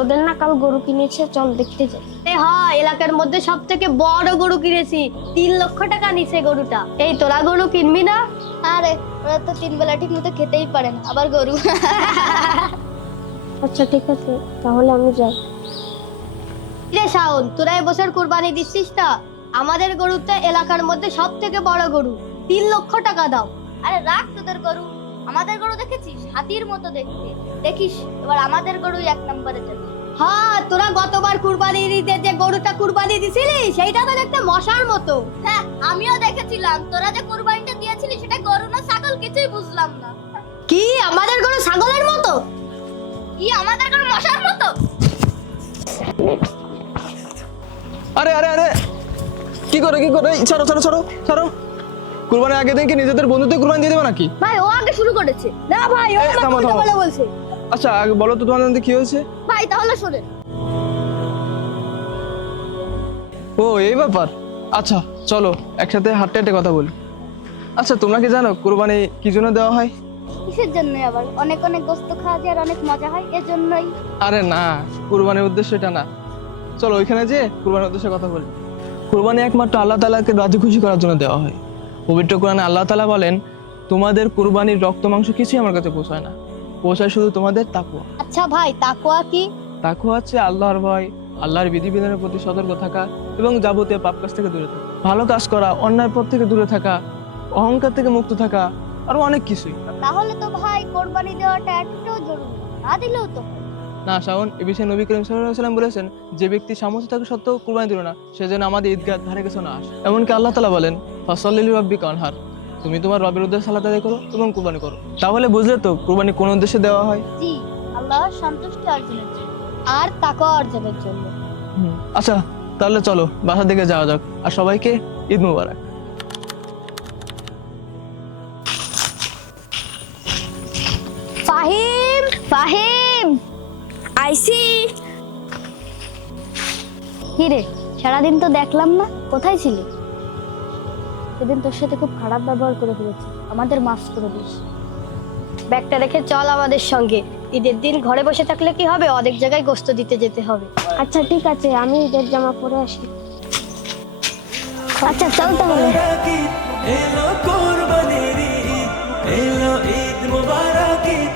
তোদের না কাল গরু কিনেছে, চল দেখতে যাই। হ্যাঁ, এলাকার মধ্যে সব থেকে বড় গরু কিনেছি, 3 লক্ষ টাকা নিছে গরুটা। এই তোরা গরু কিনবি না? আরে ওরা তো 3 বেলা ঠিক মতো খেতেই পারে না, আবার গরু। আচ্ছা ঠিক আছে, তাহলে আমি যাই। রে শাওন, তোরা এবছর কুরবানি দিচ্ছিস না? আমাদের গরুটা এলাকার মধ্যে সব থেকে বড় গরু, 3 লক্ষ টাকা দাও। আরে রাখ তোদের গরু, আমাদের গরু দেখেছিস হাতির মতো দেখতে, দেখিস এবার আমাদের গরুই 1 নম্বরে যাবে। হ্যাঁ, তোরা গতবার কুরবানি দিতে যে গরুটা কুরবানি দিছিলি সেইটা তো দেখতে মশার মতো। হ্যাঁ আমিও দেখেছিলাম, তোরা যে কুরবানিটা দিয়েছিলি সেটা গরু না ছাগল কিছুই বুঝলাম না। কি আমাদের গরু ছাগলের মতো? কি আমাদের গরু মশার মতো? আরে আরে আরে কি করে ছাড়ো ছাড়ো ছাড়ো ছাড়ো। কুরবানির আগের দিন কি নিজেদের বন্ধুদের কুরবানি দিয়ে দেবে নাকি? ভাই ও আগে শুরু করেছে। না ভাই, ও এই, থামো, আমাকে থামো। বলে বলছে। আচ্ছা আগে বলো তো তোমাদের মধ্যে কি হয়েছে? ভাই তাহলে শোনেন। ও এই ব্যাপার। আচ্ছা চলো একসাথে হাঁটতে হাঁটতে কথা বলি। আচ্ছা তোমরা কি জানো কুরবানি কি জন্য দেওয়া হয়? কিসের জন্য আবার? অনেক অনেক গোস্ত খাওয়া যায় আর অনেক মজা হয়, এজন্যই। আরে না, কুরবানির উদ্দেশ্য এটা না। চলো ওইখানে যে কুরবানির উদ্দেশ্যে কথা বলি। কুরবানি একমাত্র আল্লাহ তাআলাকে রাজি খুশি করার জন্য দেওয়া হয়। পবিত্র কোরআনে আল্লাহ তাআলা বলেন, তোমাদের কুরবানির রক্ত মাংস কিছুই আমার কাছে পৌঁছায় না, পৌঁছায় শুধু তোমাদের তাকওয়া। আচ্ছা ভাই, তাকওয়া কি? তাকওয়া হচ্ছে আল্লাহর ভয়, আল্লাহর বিধিবিধানের প্রতি সতর্ক থাকা এবং যাবতীয় পাপ কাজ থেকে দূরে থাকা, ভালো কাজ করা, অন্যায় পথ থেকে দূরে থাকা, অহংকার থেকে মুক্ত থাকা, আরো অনেক কিছুই। তাহলে তো ভাই কোরবানি দেওয়াটা একটু জরুরি, না দিলেও তো হয়। না শাওন, এ বিষয়ে নবী করিম সাল্লাল্লাহু আলাইহি ওয়াসাল্লাম বলেছেন, যে ব্যক্তি সামর্থ্য থাকা সত্ত্বেও কুরবানি দিল না, সে যেন আমাদের ঈদগাহ ধারে কাছে না আসে। এমনকি আল্লাহ তাআলা বলেন, ফাসাল্লি লিরাব্বিকা ওয়ানহার, তুমি তোমার রবের উদ্দেশ্যে সালাত আদায় করো এবং কুরবানি করো। তাহলে বুঝলে তো কুরবানি কোন উদ্দেশ্যে দেওয়া হয়? জি, আল্লাহর সন্তুষ্টি অর্জনের জন্য। আর তাকওয়া অর্জনের জন্য। আচ্ছা তাহলে চলো বাসা দিকে যাওয়া যাক, আর সবাইকে ঈদ মুবারক। ফাহিম, ফাহিম, আইসি। কি রে, সারাদিন তো দেখলাম না, কোথায় ছিলি? সেদিন তোর সাথে খুব খারাপ ব্যবহার করে ফেলেছি, আমাদের মাফ করে দিস। ব্যাগটা রেখে চল আমাদের সঙ্গে। ঈদের দিন ঘরে বসে থাকলে কি হবে, অনেক জায়গায় গোশত দিতে যেতে হবে। আচ্ছা ঠিক আছে, আমি ঈদের জামা পরে আসি। আচ্ছা চল তাহলে। এলো কুরবানির ঈদ, এলো ঈদ মুবারক ঈদ।